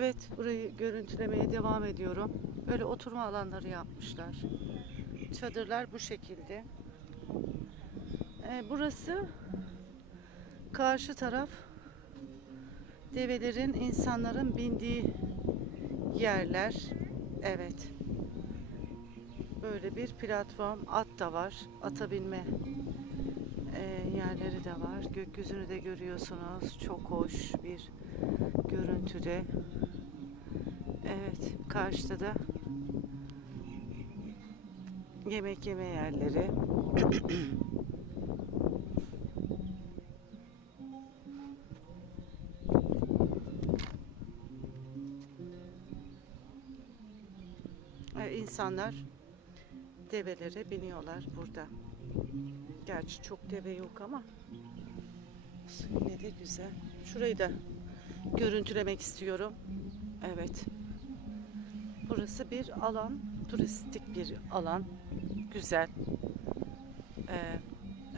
Evet, burayı görüntülemeye devam ediyorum. Böyle oturma alanları yapmışlar. Çadırlar bu şekilde. Ee, burası karşı taraf develerin, insanların bindiği yerler. Evet. Böyle bir platform, at da var. Ata binme e, yerleri de var. Gökyüzünü de görüyorsunuz. Çok hoş bir görüntüde. Evet, karşıda da yemek yeme yerleri. İnsanlar develere biniyorlar burada. Gerçi çok deve yok ama yine de güzel. Şurayı da görüntülemek istiyorum. Evet. Burası bir alan, turistik bir alan. Güzel. Ee,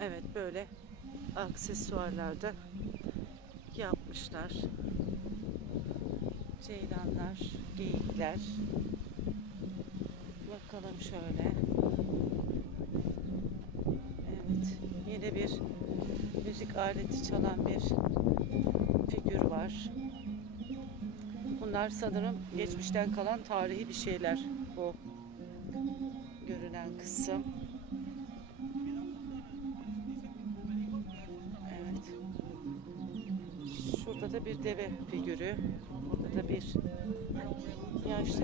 evet böyle aksesuarlarda yapmışlar. Ceylanlar, geyikler. Bakalım şöyle. Evet, yine bir müzik aleti çalan bir figür var. Bunlar sanırım geçmişten kalan tarihi bir şeyler bu görünen kısım. Evet. Şurada da bir deve figürü. Burada da bir yaşlı